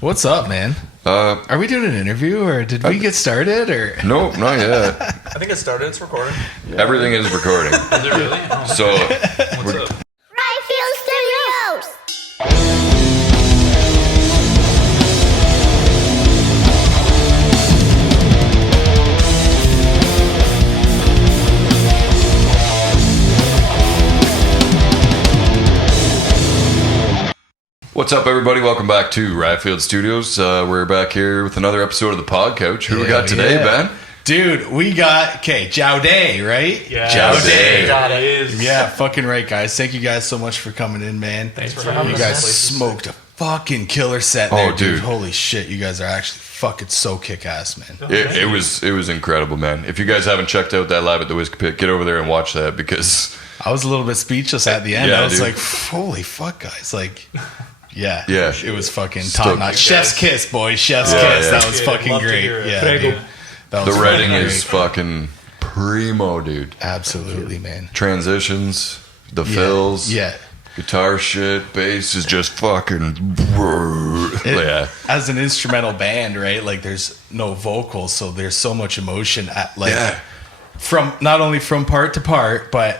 What's up, man? Are we doing an interview, or did we get started, or? Nope, not yet. I think it started. It's recording. Yeah. Everything is recording. Is it really? Oh. So, What's up? Field Studios! what's up, everybody? Welcome back to Field Studios. We're back here with another episode of the Podcouch. Who we got today, Ben? Dude, we got, JAODAE, right? Yeah. JAODAE. Yeah, fucking right, guys. Thank you guys so much for coming in, man. Thanks for having You us. guys smoked a fucking killer set Oh, there, dude. dude. Holy shit, you guys are actually fucking so kick-ass, man. It was incredible, man. If you guys haven't checked out that live at the Whiskey Pit, get over there and watch that because I was a little bit speechless at the end. Yeah, I was dude. like, holy fuck, guys. Like, yeah. Yeah. It was fucking Stoked. top-notch. Chef's kiss, boys. Chef's Yeah, kiss. yeah. That was Good. fucking Love to great. hear it. Yeah, Prego. dude. That the was writing fucking is great. fucking primo, dude. Absolutely, man. Transitions, the Yeah. fills, Yeah. guitar shit, bass is just fucking. Yeah. As an instrumental band, right? Like, there's no vocals, so there's so much emotion at from not only from part to part, but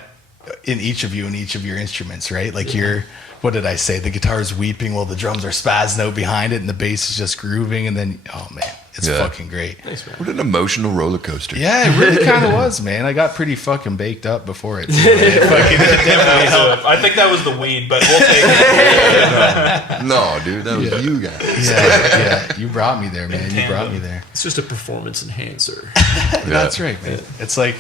in each of you and each of your instruments, right? Like you're, what did I say? The guitar is weeping while the drums are spazzing out behind it, and the bass is just grooving, and then oh man, it's Yeah. fucking great. Thanks, man. What an emotional roller coaster. Yeah, it really kind of was, man. I got pretty fucking baked up before it. It fucking definitely helped. I think that was the weed, but we'll take it. No, dude, that was you guys. Yeah, you brought me there, man. You brought me there. It's just a performance enhancer. That's right, man. It's like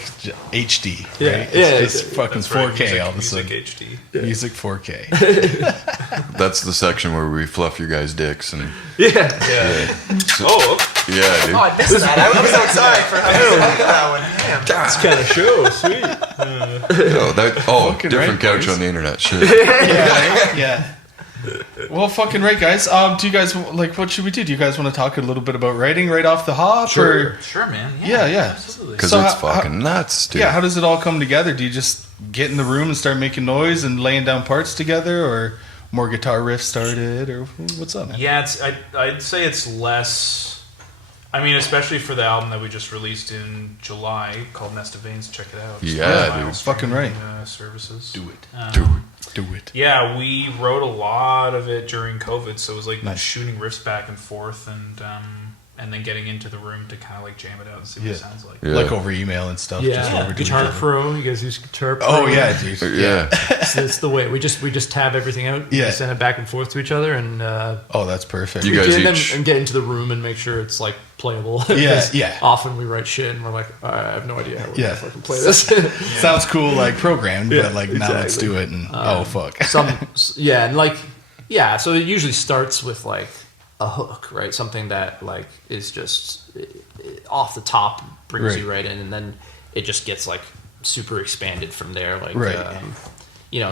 HD, right? Yeah, It's yeah, just fucking That's right. 4K all of a Music sudden. HD. Music 4K. That's the section where we fluff your guys' dicks and Yeah. Yeah. Oh, yeah, dude. Oh, I missed that. I was outside for that one. Damn. It's kind of show, sweet. Fucking Different right, couch boys. on the internet. Shit. Yeah. Well, fucking right, guys. Do you guys like? What should we do? Do you guys want to talk a little bit about writing right off the hop? Or? sure, man. Yeah. Absolutely. Because So it's how- fucking nuts, dude. Yeah. How does it all come together? Do you just get in the room and start making noise and laying down parts together, or more guitar riffs started, or what's up, man? Yeah, I'd say it's less. I mean, especially for the album that we just released in July called Nest of Veins. Check it out. Yeah, Vinyl dude. Fucking right. streaming, services. Do it. Do Do it. Yeah, we wrote a lot of it during COVID, so it was like Nice. shooting riffs back and forth, and then getting into the room to kind of like jam it out and see what Yeah. it sounds like. Yeah. Like over email and stuff. Just over to each Guitar other. Pro. You guys use Guitar Pro? Oh yeah, dude. Yeah. It's the way. We just tab everything out. Yeah. We send it back and forth to each other, and Oh, that's perfect. You guys and each- then get into the room and make sure it's like playable. Yeah, 'Cause yeah. Often we write shit and we're like, I have no idea how we're Yeah. gonna fucking play this. Sounds cool, like programmed, Yeah, but like now let's exactly. do it. And oh fuck. So it usually starts with like a hook, right? Something that like is just off the top, brings you right in, and then it just gets like super expanded from there. Like, Right.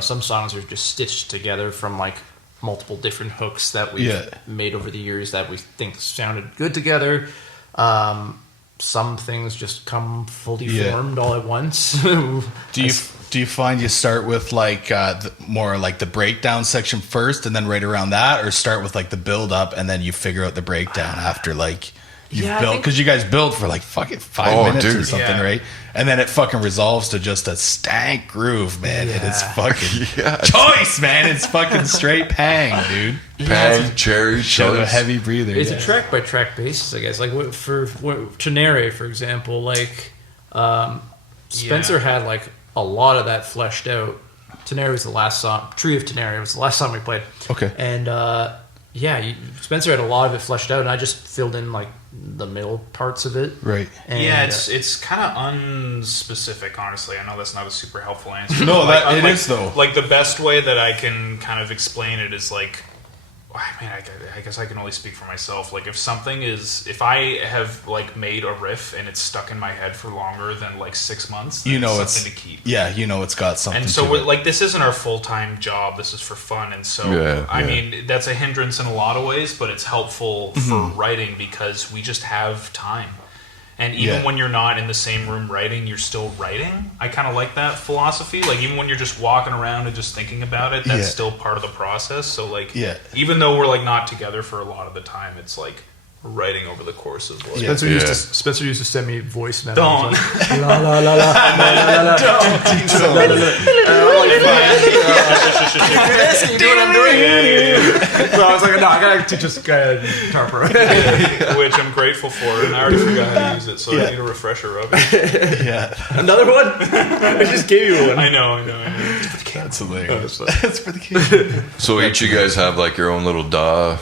Some songs are just stitched together from like multiple different hooks that we've Yeah. made over the years that we think sounded good together. Some things just come fully Yeah. formed all at once. Do you find you start with like more like the breakdown section first, and then right around that, or start with like the build up and then you figure out the breakdown after like you've Yeah, I built, think- because you guys build for like fucking 5 Oh, minutes or dude. something, Yeah. right? And then it fucking resolves to just a stank groove, man. And it's Yeah. fucking Yeah. choice, man. It's fucking straight pang, dude. Pang, cherry, Show a choice. heavy breather. It's yeah. a track by track basis, I guess. Like for Tenere, for example, like Spencer had like a lot of that fleshed out. Tenere was the last song. Tree of Tenere was the last song we played. Okay. And Spencer had a lot of it fleshed out, and I just filled in like the middle parts of it. Right. And, Yeah, it's kind of unspecific, honestly. I know that's not a super helpful answer. No, but, that- it is, though. Like the best way that I can kind of explain it is like, I mean, I guess I can only speak for myself. Like if I have like made a riff and it's stuck in my head for longer than like 6 months, then You know it's it's something to keep. Yeah, you know it's got something. And so, to it. like, this isn't our full-time job. This is for fun. And so, Yeah, I yeah. mean, that's a hindrance in a lot of ways, but it's helpful for writing because we just have time. And even when you're not in the same room writing, you're still writing. I kind of like that philosophy. Like, even when you're just walking around and just thinking about it, that's still part of the process. So, like, even though we're, like, not together for a lot of the time, it's, like, we're writing over the course of, like... Spencer used to send me voice memos. Don't. Like, la, la, la, la. You do what I'm doing. So I was like, no, I gotta teach this guy guitar pro. Which I'm grateful for, and I already forgot how to use it, so I need a refresher of it. Another one? I just gave you one. I know. That's hilarious. That's for the kids. So each of you guys have like your own little DAW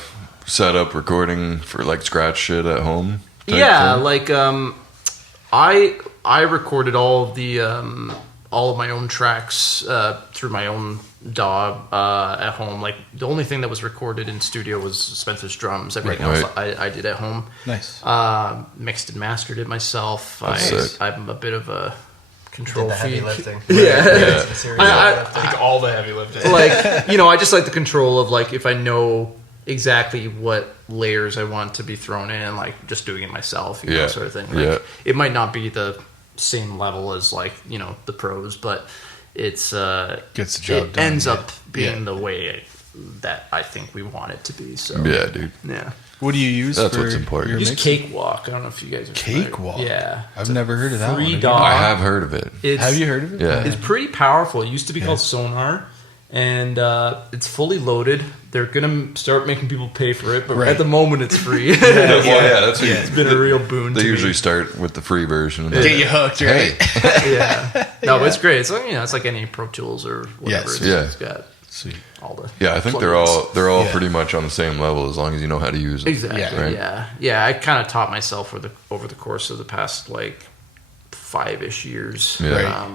setup recording for like scratch shit at home? Yeah, thing? like I recorded all of my own tracks through my own DAW at home. Like the only thing that was recorded in studio was Spencer's drums. Everything else I did at home. Nice. Mixed and mastered it myself. Sick. I'm a bit of a control Did the heavy freak. lifting. Yeah. Some serious I lifting. Like all the heavy lifting. Like, you know, I just like the control of like if I know exactly what layers I want to be thrown in and like just doing it myself, you know, sort of thing. Like, it might not be the same level as like, you know, the pros, but it's gets the job done. Ends up being the way that I think we want it to be. So Yeah, dude. yeah. What do you use? That's for what's important. your Use mixing? Cakewalk. I don't know if you guys are familiar. Cakewalk. Yeah, I've never heard of that free one. DAW. I have heard of it. Have you heard of it? Yeah. It's pretty powerful. It used to be called Sonar, and it's fully loaded. They're gonna start making people pay for it, but at the moment it's free. That's what It's been a real boon. they to usually me. start with the free version. And Get you hooked, right? Hey, Yeah. No, but it's great. It's like, you know, it's like any Pro Tools or whatever. Yes. It's got Sweet. all the yeah, I think plugins. they're all pretty much on the same level as long as you know how to use it. Exactly. Right? Yeah. I kind of taught myself over the course of the past like 5-ish years. Yeah.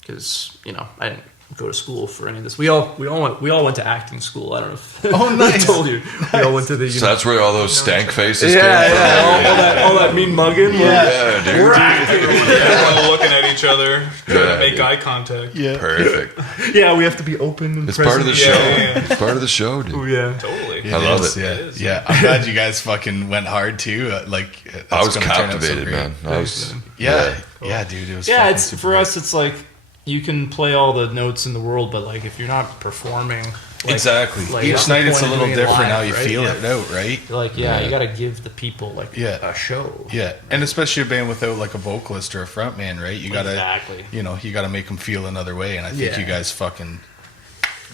Because you know I didn't go to school for any of this. We all went to acting school. I don't know if Oh, nice. I told you. We all went to the. So that's where all those stank faces came yeah, from. yeah. All that mean mugging. Yeah, dude. We're all looking at each other, trying to make dude. eye contact. Yeah. Perfect. Yeah, we have to be open. And It's part of the show. Yeah. It's part of the show, dude. Oh, yeah. Totally. I love it. Yeah, It is. yeah. I'm glad you guys fucking went hard too. I was gonna turn out so captivated, great. man. I was, Yeah, dude. It was. Yeah, fucking it's super for great. us. It's like you can play all the notes in the world, but like if you're not performing, like, Exactly. like, Each what's the night it's a point of little doing it different live, how you right? feel Yeah. it out, right? Like you got to give the people like a show. Yeah, and especially a band without like a vocalist or a front man, right? You gotta, Exactly. you know, you gotta make them feel another way, and I think Yeah. you guys fucking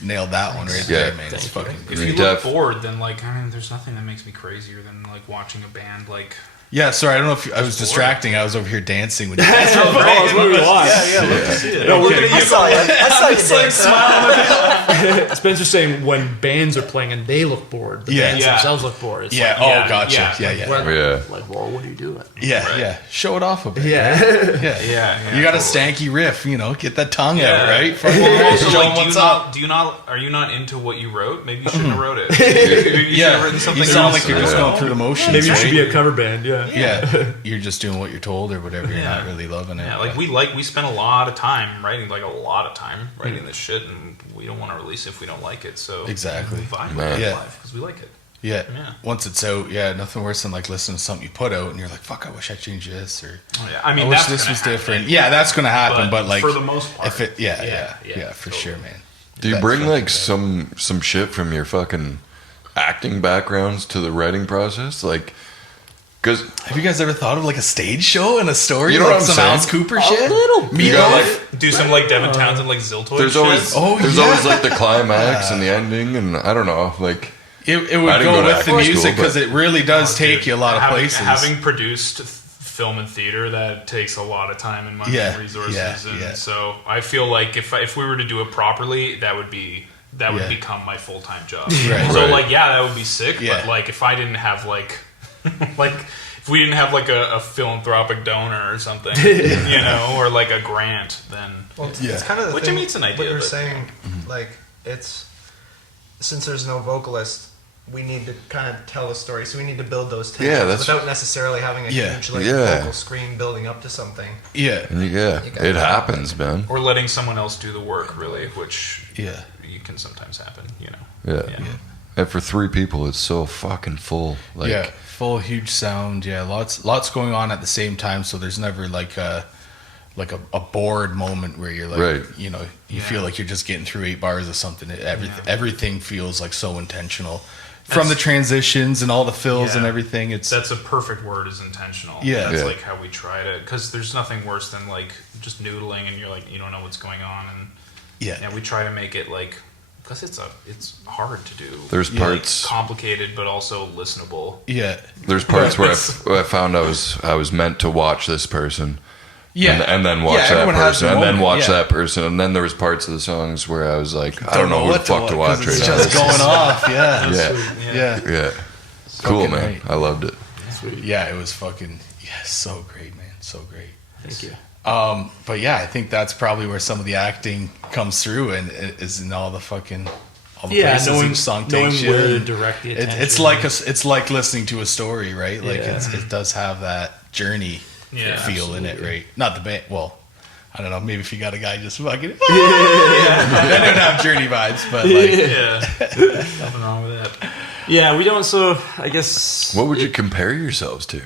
nailed that one right Yeah. there, man. It's fucking If great. you Def. look bored, then like I mean, there's nothing that makes me crazier than like watching a band like. Yeah, sorry, I don't know if I was distracting. I was over here dancing with you guys. Oh, that's what we watch. No, we're gonna I saw you. I saw you dance. Spencer's saying when bands are playing and they look bored, the bands Yeah. themselves look bored. It's Yeah. like, Oh, gotcha. Yeah. well, Yeah. Like, well, what are you doing? Yeah. Show it off a bit. Yeah. Yeah. Yeah, You got a totally. stanky riff, you know, get that tongue out, right? Fucking Well, also, show like, 'em do you what's not? up. Do you not? Are you not into what you wrote? Maybe you shouldn't have wrote it. You should have written something You sound else. like you're just Yeah. going through the motions. Maybe you should right? be a cover band. Yeah. Yeah, you're just doing what you're told or whatever. You're Yeah. not really loving it. Yeah, like we spent a lot of time writing, like a lot of time writing this shit, and we don't want to release it if we don't like it. So Exactly. vibe Man. with it Yeah. live because we like it. Yeah. Yeah. Once it's out, nothing worse than like listening to something you put out and you're like, fuck, I wish I changed this, or Oh, yeah. I mean, I wish that's this gonna was happen. different. Yeah, that's gonna happen, but like for the most part, if it, yeah, for totally. sure, man. Do you That bring fucking like thing. some shit from your fucking acting backgrounds to the writing process? Like, because Have you guys ever thought of like a stage show and a story, You know like what I'm some saying? Alice Cooper shit? little Me You got, like, do some like Devin Townsend, like Ziltoid. there's shit. always Oh, there's yeah. always like the climax and the ending, and I don't know, like it I would didn't go go to with the acting music school, because but- it really does take you a lot of places. Having produced film and theater, that takes a lot of time and money Yeah, and resources, yeah, and yeah. so I feel like if we were to do it properly, that would Yeah. become my full time job. Right. So Right. like, yeah, that would be sick. Yeah. But like, if I didn't have like, like. If we didn't have like a philanthropic donor or something, you know, or like a grant, then Well, Yeah. it's kind of the Which, I thing. mean, it's an idea, What you're but- saying, like, it's since there's no vocalist, we need to kind of tell a story. So we need to build those tensions Yeah, that's- without necessarily having a Yeah. huge like Yeah. vocal screen building up to something. Yeah, yeah, You got it that. happens, man. or letting someone else do the work, really, which yeah. you can sometimes happen, you know. Yeah. Yeah. And for 3 people, it's so fucking full. Like, yeah, full, huge sound. Yeah, lots going on at the same time. So there's never like a bored moment where you're like, Right. you know, you feel like you're just getting through 8 bars of something. Everything feels like so intentional. From the transitions and all the fills and everything, that's a perfect word, is intentional. Yeah. That's Yeah. like how we try to, because there's nothing worse than like just noodling and you're like, you don't know what's going on. And we try to make it like, because it's hard to do. there's parts. Complicated, but also listenable. Yeah. There's parts where I found I was meant to watch this person. Yeah. And then watch that everyone has person, their and then moment, watch that person, and then there was parts of the songs where I was like, I don't know who the fuck to watch right It's now. just going off. Yeah. Yeah. Yeah. Cool, Fucking man. right. I loved it. Sweet. Yeah, it was fucking so great, man. So great. Thank you. But yeah, I think that's probably where some of the acting comes through, and it is in all the places knowing, each song knowing takes you. where to And direct the attention. it's like listening to a story, right? Like it does have that journey feel in it, right? Not the band. Well, I don't know. Maybe if you got a guy just fucking, I don't have journey vibes, but like, Nothing wrong with that. Yeah, we don't. So I guess. What would you compare yourselves to?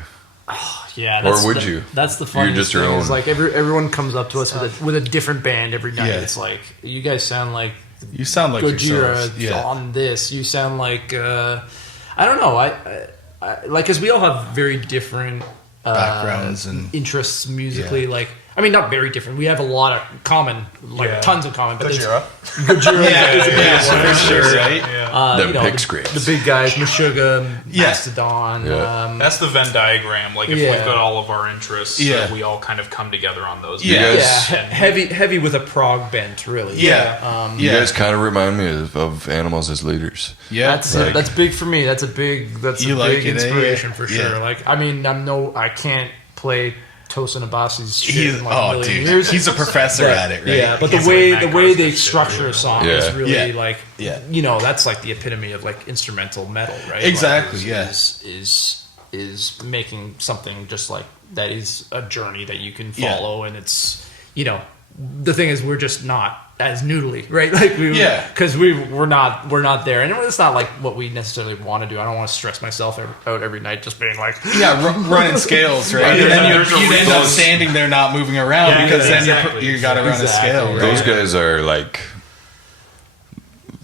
Yeah, Or would you? That's the funniest just your thing. own. Is like everyone comes up to us with a different band every night. Yeah. It's like, you guys sound like you sound like Gojira yourselves. Yeah. on this. You sound like I don't know. I like, because we all have very different Backgrounds and interests musically. Like, I mean, not very different. We have a lot of common, tons of common. But Gojira. Gojira is a big one for sure, right? Them pick screams. the big guys, Meshuggah, Yeah. Mastodon. Yeah. That's the Venn diagram. Like if Yeah. we've got all of our interests, Yeah. we all kind of come together on those. Yeah. You Yeah, guys, heavy with a prog bent, really. Yeah. you guys kind of remind me of animals as leaders. Yeah. That's big for me. That's a big You like big it, eh? inspiration for Yeah. sure. Like, I mean, I can't play Tosin Abasi's shit He's, in like a million dude, years. he's a professor But- at it, right? Yeah, but He's the way like Matt they Garson's structure shit, a song yeah. is really Yeah. like, Yeah. that's like the epitome of like instrumental metal, right? Exactly, Like, yeah. is making something just like that is a journey that you can Yeah. follow, and it's, the thing is, we're just not as noodly, right? Like because we're not there, and it's not like what we necessarily want to do. I don't want to stress myself out every night just being like, running scales, right? And then you end up standing there not moving around because then you got to run a scale, right? Those guys are like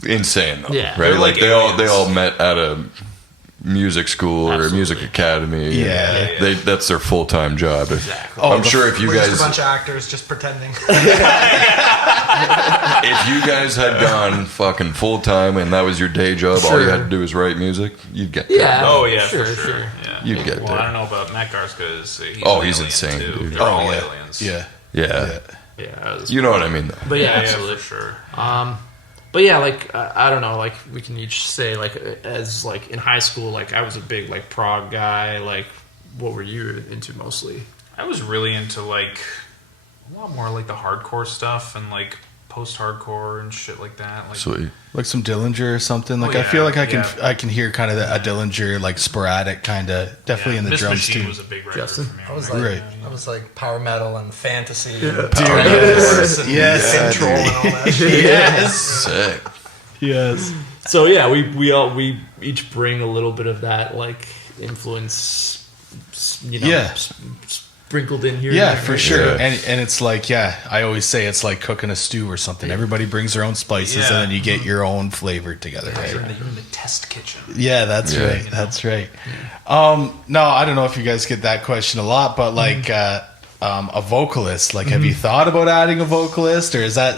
insane, though, Yeah. right? They're Like like they all aliens. met at a music school or a Absolutely. music academy. Yeah. That's their full-time job. Exactly. I'm sure if you We're just a guys bunch of actors just pretending. if you guys had gone fucking full-time and that was your day job, all you Sure. had to do was write music, you'd get Yeah. Oh yeah, Sure, for sure. sure. Yeah. You'd get Well, there. I don't know about Matt Garson's. He's Oh, an he's alien, insane, too. dude. They're all yeah. aliens. Yeah. Yeah. Yeah, You know what I mean, though. but yeah, Yeah, absolutely. for sure. But yeah, like I don't know, like we can each say, like, as like in high school, like I was a big like prog guy. Like, what were you into mostly? I was really into like a lot more like the hardcore stuff and like post-hardcore and shit like that. Like, Sweet. Like some Dillinger or something. Like Oh, I feel yeah, like I yeah. can hear kind of a Dillinger like sporadic kind of definitely in the Miss drums Machine too. was a big record Justin? for me. I was Like, like, Right. power metal and fantasy, and Dude, power yes, and yes, control and all that shit. yes, Sick. yes. So yeah, we each bring a little bit of that like influence, Yeah. sprinkled in here. Yeah, and there, for right? sure. Yeah. And it's like, I always say it's like cooking a stew or something. Everybody brings their own spices Yeah. and then you get your own flavor together, right? You're in the test kitchen. Yeah, that's Yeah. right. That's right. No, I don't know if you guys get that question a lot, but like a vocalist, like have you thought about adding a vocalist, or is that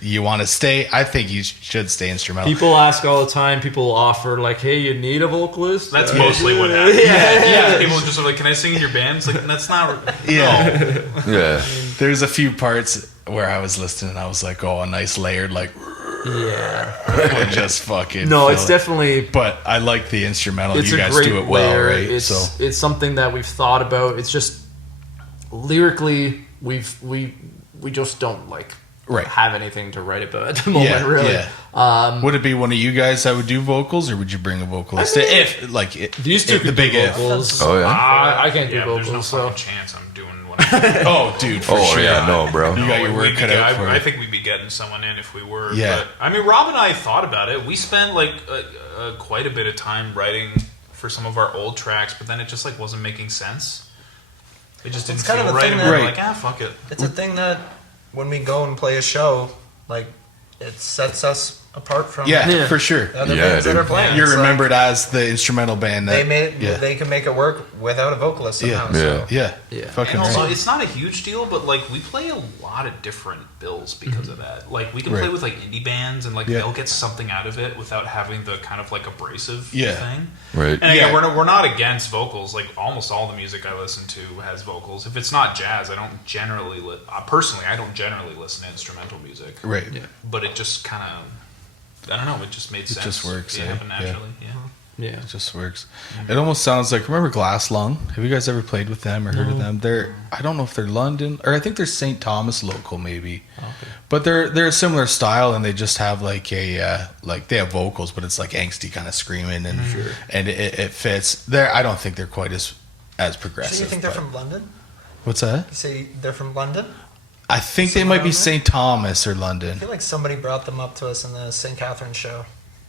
you want to stay? I think you should stay instrumental. People ask all the time. People offer like, "Hey, you need a vocalist?" That's mostly what happens. Yeah. People just are like, "Can I sing in your band?" It's like, that's not. Yeah. Yeah. There's a few parts where I was listening and I was like, oh, a nice layered like Yeah. would just fucking No, fill it's it. definitely. But I like the instrumental. It's You a guys great do it well, layer. right? It's, So it's something that we've thought about. It's just lyrically, we just don't like Right. have anything to write about at the moment. Yeah, really. yeah. Would it be one of you guys that would do vocals, or would you bring a vocalist? If like These two the could big do if. vocals. Oh, yeah? I can't do Yeah, but there's no vocals. So fucking chance I'm doing Oh, dude, for Oh sure. yeah, no, bro. You got your We'd work be cut get- out for I you. think we'd be getting someone in if we were. Yeah. But, I mean, Rob and I thought about it. We spent like quite a bit of time writing for some of our old tracks, but then it just like wasn't making sense. It just didn't It's kind feel of a right. thing And that- we were Right. like, fuck it. It's a thing that when we go and play a show, like it sets us apart from Yeah, for sure. the other Yeah, bands that dude. are playing. You're It's like remembered as the instrumental band that they can make it work without a vocalist somehow. Yeah. So. Yeah. Yeah. Fucking And also, right. it's not a huge deal, but like we play a lot of different bills because of that. Like we can play Right. with like indie bands, and like Yeah. they'll get something out of it without having the kind of like abrasive Yeah. thing. Right. And again, Yeah. we're not against vocals. Like almost all the music I listen to has vocals. If it's not jazz, I don't generally personally. I don't generally listen to instrumental music. Right. But it just kind of, I don't know. It just made sense. just works, It eh? happened Yeah. naturally. Yeah. Yeah. It just works. It almost sounds like, remember Glass Lung? Have you guys ever played with them or heard of them? They're, I don't know if they're London, or I think they're St. Thomas local maybe. Okay. But they're a similar style, and they just have like a like they have vocals, but it's like angsty kind of screaming, and it fits. I don't think they're quite as progressive. So you think they're but- from London? What's that? You say they're from London? I think they Somewhere might be around there? St. Thomas or I London. feel like somebody brought them up to us in the St. Catherine's show.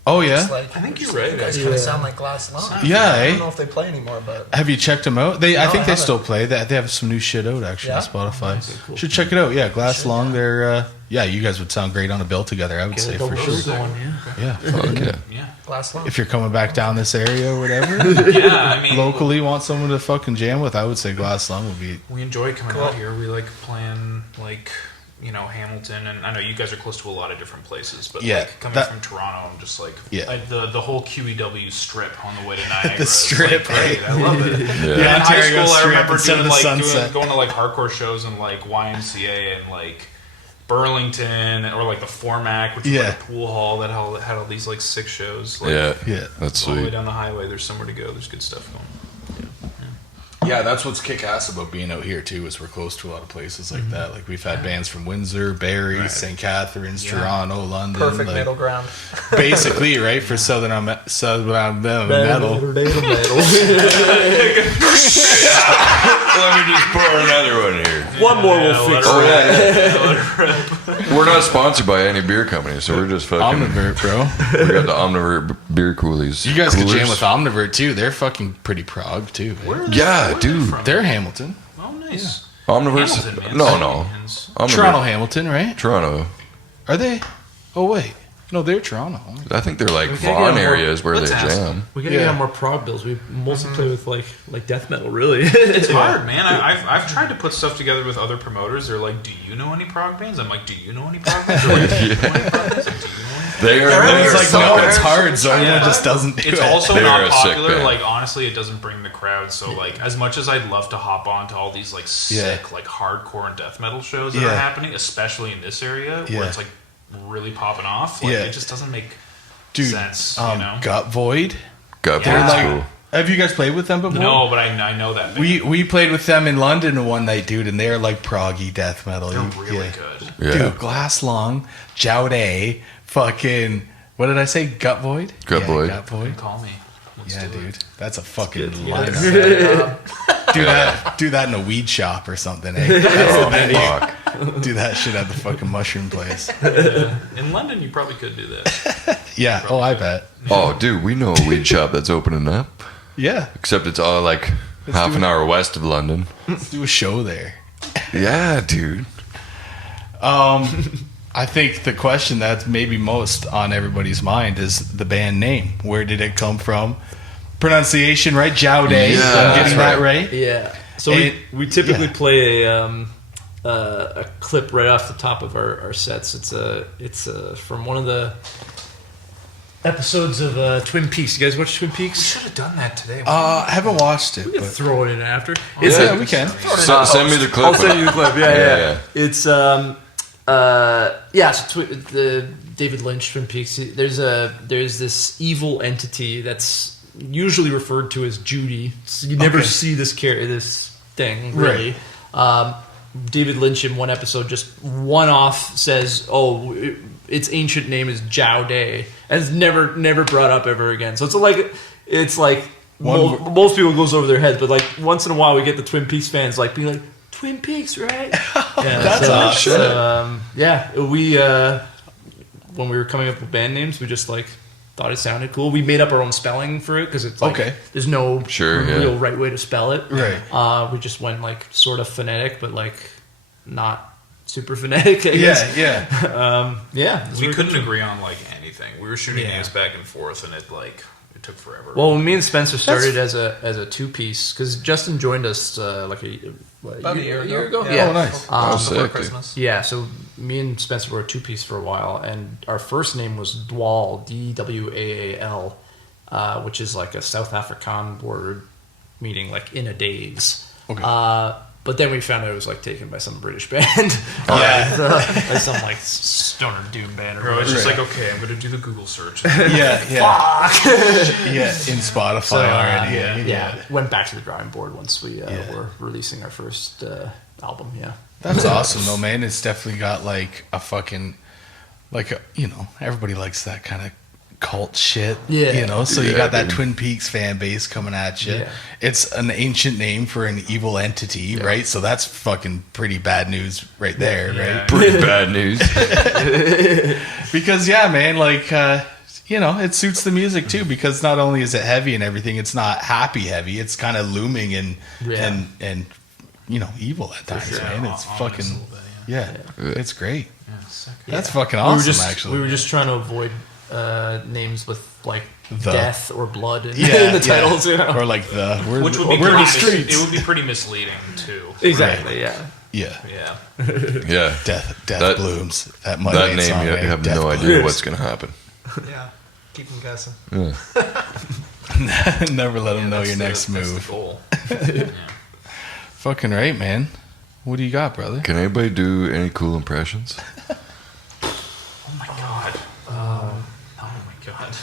Oh It's yeah. like, I think you're right, You guys actually. kind of Yeah. sound like Glass Lung. Yeah, I eh? don't know if they play anymore, but Have you checked them out? I No, think I they haven't. still play. They have some new shit out actually on Yeah? Spotify. Cool. Should check it out. Yeah, Glass Should, Lung. yeah. They're you guys would sound great on a bill together. I would say for sure. Going, yeah. Yeah. Fuck yeah. Yeah. Glass Lung. If you're coming back down this area or whatever, Yeah. I mean, locally want someone to fucking jam with, I would say Glass Lung would be. we enjoy coming Cool. out here. We like playing like, you know, Hamilton, and I know you guys are close to a lot of different places, but Yeah, like coming that- from Toronto, I'm just like, Yeah. the whole QEW strip on the way to Niagara. The is, strip, like, great. I love it. Yeah. In high Ontario school, I strip remember instead of doing the like sunset. going to like hardcore shows in like YMCA and like Burlington, or like the Formac, which Yeah. was like a pool hall that had all these like 6 shows. Like, Yeah. Yeah. That's all the way sweet. down the highway. There's somewhere to go. There's good stuff going. Yeah, that's what's kick ass about being out here too. Is we're close to a lot of places like that. Like we've had bands from Windsor, Barrie, Right. St. Catharines, Yeah. Toronto, London. Perfect like, middle ground. basically, right for Southern metal. Let me just pour another one here. One more Yeah, will fix let it. her rip. We're not sponsored by any beer company, so we're just fucking. Omnivert, bro. We got the Omnivert beer coolies. You guys could Coolers. jam with Omnivert too. They're fucking pretty prog too. Where are they- Yeah, where are they dude. from? They're Hamilton, Oh, nice. Omniverse. Hamilton, man. No. Hamilton's- Omnivert. Toronto, Hamilton, right? Toronto. Are they? Oh wait, no, they're Toronto. I think they're like We gotta Vaughan get more- areas where they let's ask jam. them. We gotta Yeah. get on more prog bills. We mostly play with like death metal, really. It's hard, man. I've tried to put stuff together with other promoters. They're like, "Do you know any prog bands?" I'm like, "Do you know any prog bands?" They're like, "Do you know any prog bands?" I'm like, "Do you know any?" They are. And They It's are like no, suckers. it's hard. So Yeah. just doesn't do It's it. also They're not a sick popular. band. Like honestly, it doesn't bring the crowd. So like, as much as I'd love to hop on to all these like sick like hardcore and death metal shows that Yeah. are happening, especially in this area Yeah. where it's like really popping off, like Yeah. it just doesn't make Dude, sense. You know? Gut Void. Got Yeah. Void's Like, cool. have you guys played with them before? No, but I know that band. We played with them in London one night, dude, and they're like proggy death metal. They're You- really yeah. good. Yeah. Dude, Glass Lung, JAODAE, fucking what did I say? Gut Void. Gut Void. Gut Void. Call me. Let's Yeah, do it. dude, that's a fucking Yeah. lineup. Do that in a weed shop or something. Eh? That's the thing. Fuck. Do that shit at the fucking mushroom place. In London, you probably could do that. Yeah. Oh, I bet. Oh, dude, we know a weed shop that's opening up. Yeah. Except it's all like half an hour west of London. Let's do a show there. Yeah, dude. I think the question that's maybe most on everybody's mind is the band name. Where did it come from? Pronunciation, right? JAODAE. Yeah, I'm getting that's that right. right. Yeah. So And- we typically yeah. play a clip right off the top of our sets. It's from one of the episodes of Twin Peaks. You guys watch Twin We Peaks? should have done that today. I haven't watched it. We can But throw it in after. Yeah. we can. Send me the clip. I'll send you the clip. Yeah. It's So the David Lynch Twin Peaks. There's this evil entity that's usually referred to as Judy. So you never Okay. see this thing really. David Lynch in one episode just one-off says, "Oh, its ancient name is JAODAE," and it's never brought up ever again. So it's like most people goes over their heads, but like once in a while we get the Twin Peaks fans like being like, Twin Peaks, right? That's awesome. We when we were coming up with band names, we just like thought it sounded cool. We made up our own spelling for it because it's like there's no real right way to spell it. Right. We just went like sort of phonetic, but like not super phonetic. I guess. We couldn't agree on like anything. We were shooting names back and forth, and it took forever. Well, when me and Spencer started as a 2-piece, because Justin joined us like a year ago. Yeah. Oh, nice. Before Christmas. Yeah, so me and Spencer were a 2-piece for a while, and our first name was Dwaal, D-W-A-A-L, which is like a South African word meaning like in a daze. Okay. But then we found out it was like taken by some British band. By some like stoner doom band. Bro, it's just like, okay, I'm going to do the Google search. Yeah. Fuck! In Spotify already. Yeah. Went back to the drawing board once we were releasing our first album. Yeah. That's awesome though, man. It's definitely got like a fucking, everybody likes that kind of cult shit. Yeah. So you got that Twin Peaks fan base coming at you. Yeah. It's an ancient name for an evil entity, right? So that's fucking pretty bad news right there, right? Pretty bad news. Because man, it suits the music too, because not only is it heavy and everything, it's not happy heavy, it's kind of looming and evil at times, man. It's fucking it's great. That's fucking awesome. We were just trying to avoid names with like death or blood in the titles, or like which would be we're in the pretty, streets. it would be pretty misleading too. Exactly. Yeah. Yeah. Death blooms. That name, song, you have Death no blooms. idea what's going to happen. Yeah. Keep them guessing. Never let them know your next That's move. the goal. Fucking right, man. What do you got, brother? Can anybody do any cool impressions? Oh my god. Oh my god.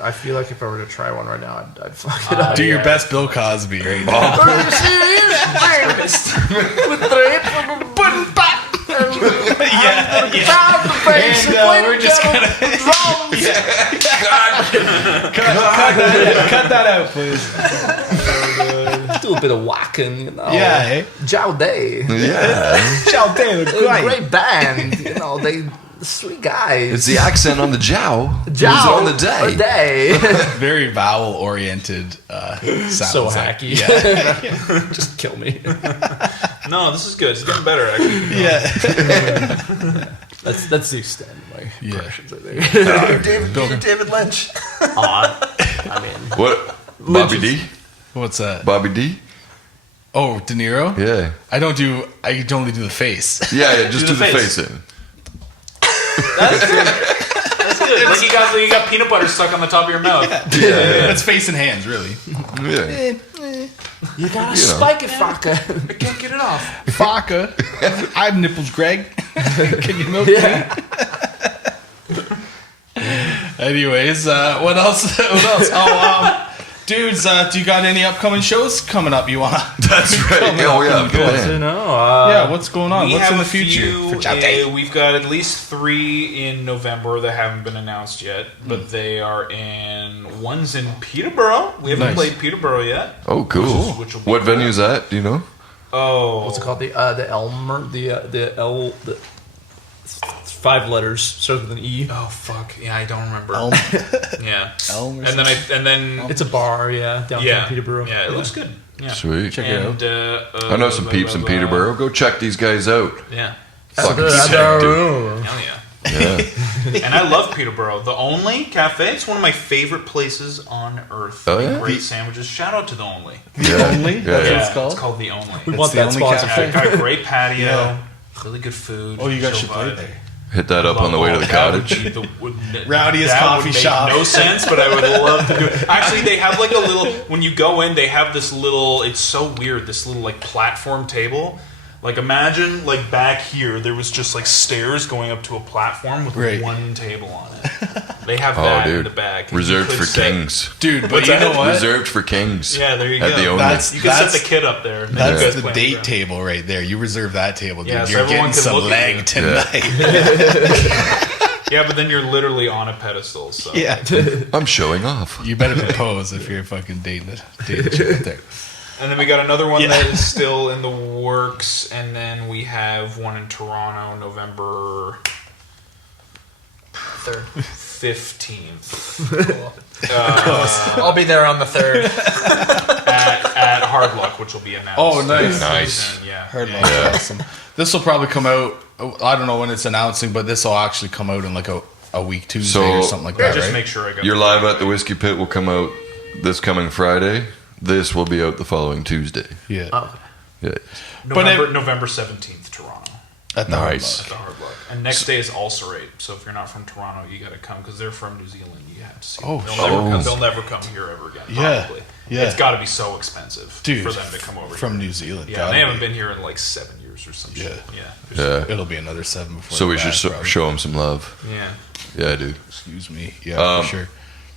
I feel like if I were to try one right now, I'd fuck it up. Do your best Bill Cosby right now. We're just gonna cut that out, please. Do a bit of whacking, JAODAE. Yeah. JAODAE, great band. They sweet guys. It's the accent on the jow. Jow on the day. day. Very vowel oriented. So hacky. Yeah. Just kill me. No, this is good. It's getting better, actually. Yeah. That's the extent of my impressions, I think. You're David Lynch. I mean, What? Bobby D? What's that? Bobby D? Oh, De Niro? Yeah. I can only do the face. Yeah, just do the face in. That's good. Like you got peanut butter stuck on the top of your mouth. Yeah. It's face and hands, really. Yeah. you gotta spike it, fucker. I can't get it off. Faka. I have nipples, Greg. Can you milk me? Anyways, what else? Oh, dudes, do you got any upcoming shows coming up you want to? That's right. Oh, yeah. Yeah, what's going on? We What's in have the future for JAODAE? We've got at least 3 in November that haven't been announced yet, but they are one's in Peterborough. We haven't played Peterborough yet. Oh, cool. Which will be What venue is that? Do you know? Oh, What's it called? The Elmer. The L. The 5 letters starts with an E. Oh fuck! Yeah, I don't remember. Yeah, Elm or and then It's a bar. Yeah, downtown Peterborough. Yeah, it looks good. Yeah. Sweet. Check it out. I know some peeps in Peterborough. Go check these guys out. Yeah. Fucking sick, dude. Hell yeah. Yeah. And I love Peterborough. The Only Cafe. It's one of my favorite places on earth. Oh, yeah? Great sandwiches. Shout out to The Only. Yeah. Only? Yeah, That's yeah. what it's called? It's called The Only. We want the that only sponsorship. Got a great patio. Yeah. Really good food. Oh, you guys chill should play vibe. there. Hit that up on the way to the cottage. Rowdiest that coffee would make shop. No sense, but I would love to do it. Actually, they have like a little. When you go in, they have this little. It's so weird. This little like platform table. Like imagine like back here, there was just like stairs going up to a platform with one table on it. They have that in the back. Reserved for kings. Dude, but you know what? Reserved for kings. Yeah, there you go. At the Only. You can set the kid up there. That's the date table right there. You reserve that table, dude. Yeah, so You're everyone getting can some look at leg you. tonight. Yeah, but then you're literally on a pedestal. So Yeah. I'm showing off. You better propose if you're fucking dating a chick out there. And then we got another one that is still in the works, and then we have one in Toronto, November 15th. I'll be there on the 3rd. at Hard Luck, which will be announced. Oh, nice. Nice. Yeah. Heard about awesome. This will probably come out. I don't know when it's announcing, but this will actually come out in like a week Tuesday or something like that. Just right? make sure I got Your Live at the Whiskey Pit will come out this coming Friday. This will be out the following Tuesday. Yeah. Yeah. November 17th, Toronto. At the Nice. At the Hard Luck. And next day is Ulcerate. So if you're not from Toronto, you got to come because they're from New Zealand. You have to see them. They'll never come here ever again. Probably. Yeah. It's got to be so expensive for them to come over from here. New Zealand. Yeah, they haven't been here in like 7 years or some shit. Yeah. It'll be another 7 before. So we should show them some love. Yeah. Yeah, dude. Excuse me. Yeah, for sure.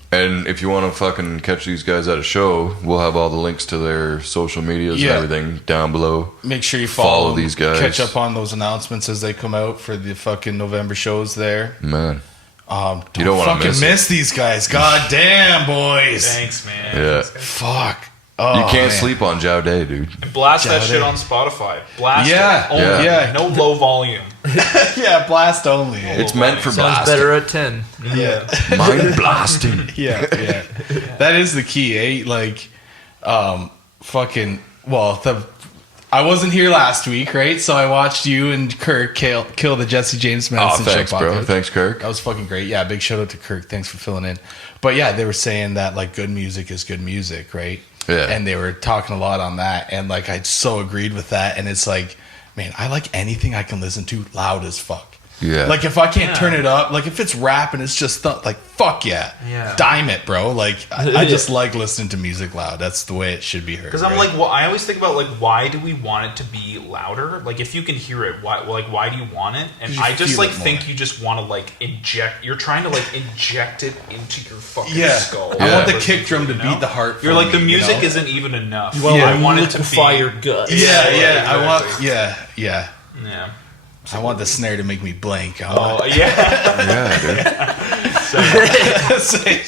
And if you want to fucking catch these guys at a show, we'll have all the links to their social medias and everything down below. Make sure you follow these guys. Catch up on those announcements as they come out for the fucking November shows there. Man. Don't you don't want to miss these guys. God damn, boys. Thanks, man. Yeah. Fuck. Oh, You can't man. sleep on JAODAE, dude. And blast that JAODAE. shit on Spotify. Blast Yeah. it. Only. Yeah. No low volume. Yeah, blast only. It's meant for Sounds blasting. better at 10. Yeah. Mind blasting. Yeah. That is the key, eh? Like, fucking. Well, I wasn't here last week, right? So I watched you and Kirk kill the Jesse James Oh, Madison thanks, show. bro. Podcouch. Thanks, Kirk. That was fucking great. Yeah, big shout out to Kirk. Thanks for filling in. But yeah, they were saying that like good music is good music, right? Yeah. And they were talking a lot on that, and like I so agreed with that. And it's like, man, I like anything I can listen to loud as fuck. Yeah. Like if I can't turn it up, like if it's rap and it's just like fuck yeah, dime it, bro. Like I just like listening to music loud. That's the way it should be heard. Because I'm like, well, I always think about like, why do we want it to be louder? Like, if you can hear it, why do you want it? And I just like think you just want to like inject. You're trying to like inject it into your fucking skull. I want the Like, kick drum to beat the heart. You're for like the me, music you know? isn't even enough. I want it to liquefy be your guts. Yeah. I want. Exactly. Yeah. Yeah. I want the snare to make me blank. Oh yeah. Yeah, dude.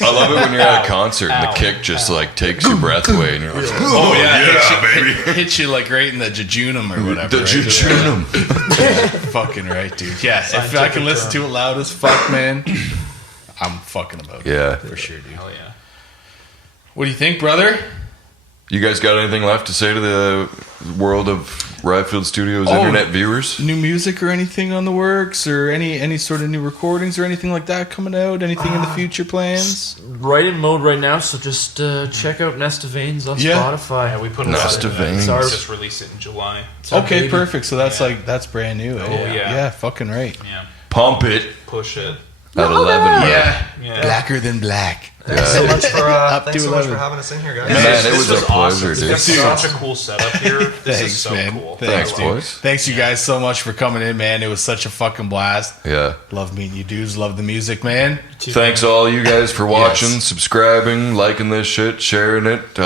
I love it when you're at a concert and the kick just like takes your breath away and you're like, Oh yeah, hit you like right in the jejunum or whatever. the right? jejunum. Fucking right, dude. Yeah, if I can listen to it loud as fuck, man, I'm fucking about it. Yeah. For sure, dude. Hell yeah. What do you think, brother? You guys got anything left to say to the world of Ryfield Studios internet viewers? New music or anything on the works, or any sort of new recordings or anything like that coming out? Anything in the future plans? Right in mode right now, so just check out Nest of Veins on Spotify. Yeah, we put a Nest lot of in it. Veins. We just released it in July. Okay, perfect. So that's like that's brand new. Oh, eh? yeah. Yeah, fucking right. Yeah. Pump it Push it. at 11. man. Yeah, Yeah. blacker than black. Thanks so much for Up thanks to so much 11. for having us in here, guys. Man, it This was a pleasure, awesome. dude. This is such a cool setup here. This Thanks, is so man. cool. Thanks, dude. boys. Thanks, you guys, so much for coming in, man. It was such a fucking blast. Yeah. Love meeting you dudes. Love the music, man. Thanks all you guys for watching, Yes. subscribing, liking this shit, sharing it.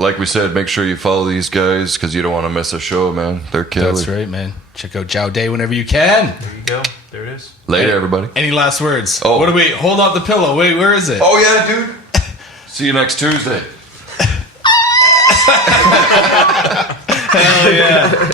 Like we said, make sure you follow these guys because you don't want to miss a show, man. They're killer. That's right, man. Check out JAODAE whenever you can. There you go. There it is. Later, everybody. Any last words? Oh. What do we hold up the pillow? Wait, where is it? Oh, yeah, dude. See you next Tuesday. Hell yeah.